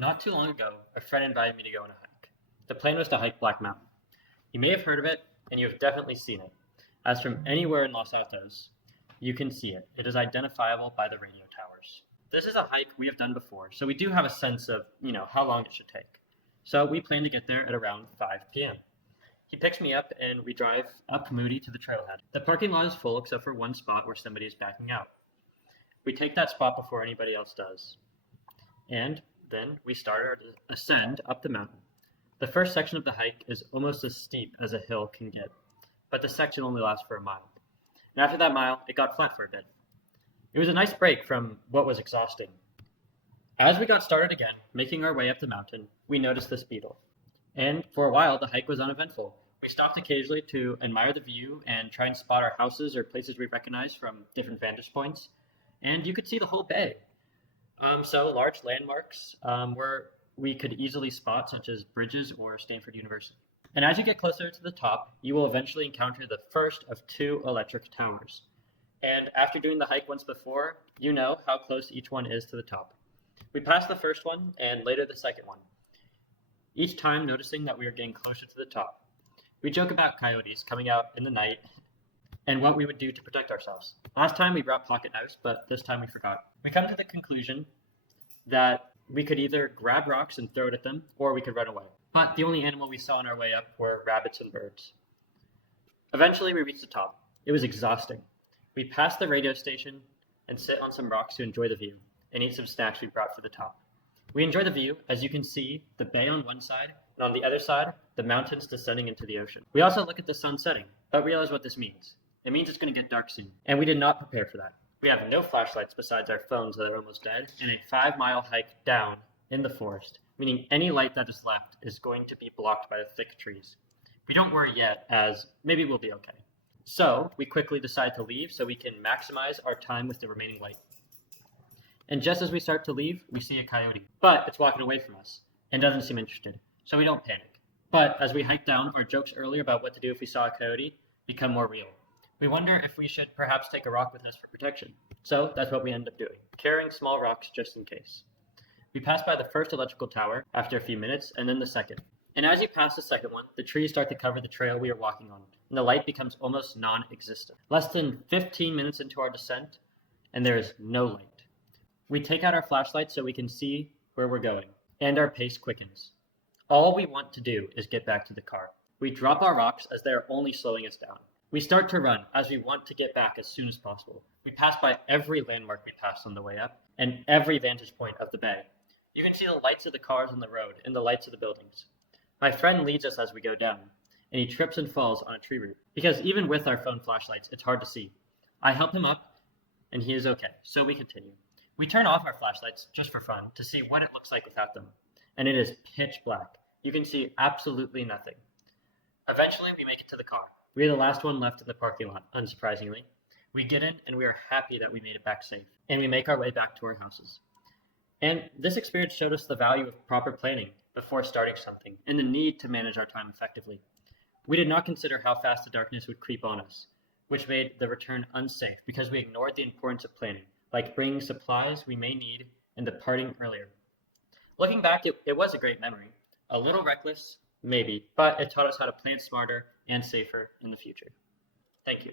Not too long ago, a friend invited me to go on a hike. The plan was to hike Black Mountain. You may have heard of it, and you have definitely seen it, as from anywhere in Los Altos, you can see it. It is identifiable by the radio towers. This is a hike we have done before, so we do have a sense of, how long it should take. So we plan to get there at around 5 p.m. He picks me up, and we drive up Moody to the trailhead. The parking lot is full except for one spot where somebody is backing out. We take that spot before anybody else does. And then we start our ascend up the mountain. The first section of the hike is almost as steep as a hill can get, but the section only lasts for a mile. And after that mile, it got flat for a bit. It was a nice break from what was exhausting. As we got started again, making our way up the mountain, we noticed this beetle. And for a while, the hike was uneventful. We stopped occasionally to admire the view and try and spot our houses or places we recognize from different vantage points. And you could see the whole bay. So large landmarks where we could easily spot, such as bridges or Stanford University. And as you get closer to the top, you will eventually encounter the first of two electric towers. And after doing the hike once before, you know how close each one is to the top. We passed the first one and later the second one, each time noticing that we were getting closer to the top. We joke about coyotes coming out in the night and what we would do to protect ourselves. Last time we brought pocket knives, but this time we forgot. We come to the conclusion that we could either grab rocks and throw it at them, or we could run away. But the only animal we saw on our way up were rabbits and birds. Eventually we reached the top. It was exhausting. We passed the radio station and sit on some rocks to enjoy the view and eat some snacks we brought for the top. We enjoy the view, as you can see the bay on one side, and on the other side, the mountains descending into the ocean. We also look at the sun setting, but realize what this means. It means it's going to get dark soon, and we did not prepare for that. We have no flashlights besides our phones that are almost dead, and a 5-mile hike down in the forest, meaning any light that is left is going to be blocked by the thick trees. We don't worry yet, as maybe we'll be okay. So we quickly decide to leave so we can maximize our time with the remaining light. And just as we start to leave, we see a coyote, but it's walking away from us and doesn't seem interested, so we don't panic. But as we hike down, our jokes earlier about what to do if we saw a coyote become more real. We wonder if we should perhaps take a rock with us for protection. So that's what we end up doing, carrying small rocks just in case. We pass by the first electrical tower after a few minutes, and then the second. And as you pass the second one, the trees start to cover the trail we are walking on, and the light becomes almost non-existent. Less than 15 minutes into our descent, and there is no light. We take out our flashlights so we can see where we're going, and our pace quickens. All we want to do is get back to the car. We drop our rocks as they are only slowing us down. We start to run as we want to get back as soon as possible. We pass by every landmark we passed on the way up and every vantage point of the bay. You can see the lights of the cars on the road and the lights of the buildings. My friend leads us as we go down, and he trips and falls on a tree root because even with our phone flashlights, it's hard to see. I help him up, and he is okay, so we continue. We turn off our flashlights just for fun to see what it looks like without them, and it is pitch black. You can see absolutely nothing. Eventually, we make it to the car. We are the last one left in the parking lot, unsurprisingly. We get in, and we are happy that we made it back safe, and we make our way back to our houses. And this experience showed us the value of proper planning before starting something, and the need to manage our time effectively. We did not consider how fast the darkness would creep on us, which made the return unsafe because we ignored the importance of planning, like bringing supplies we may need and departing earlier. Looking back, it was a great memory. A little reckless, maybe, but it taught us how to plan smarter and safer in the future. Thank you.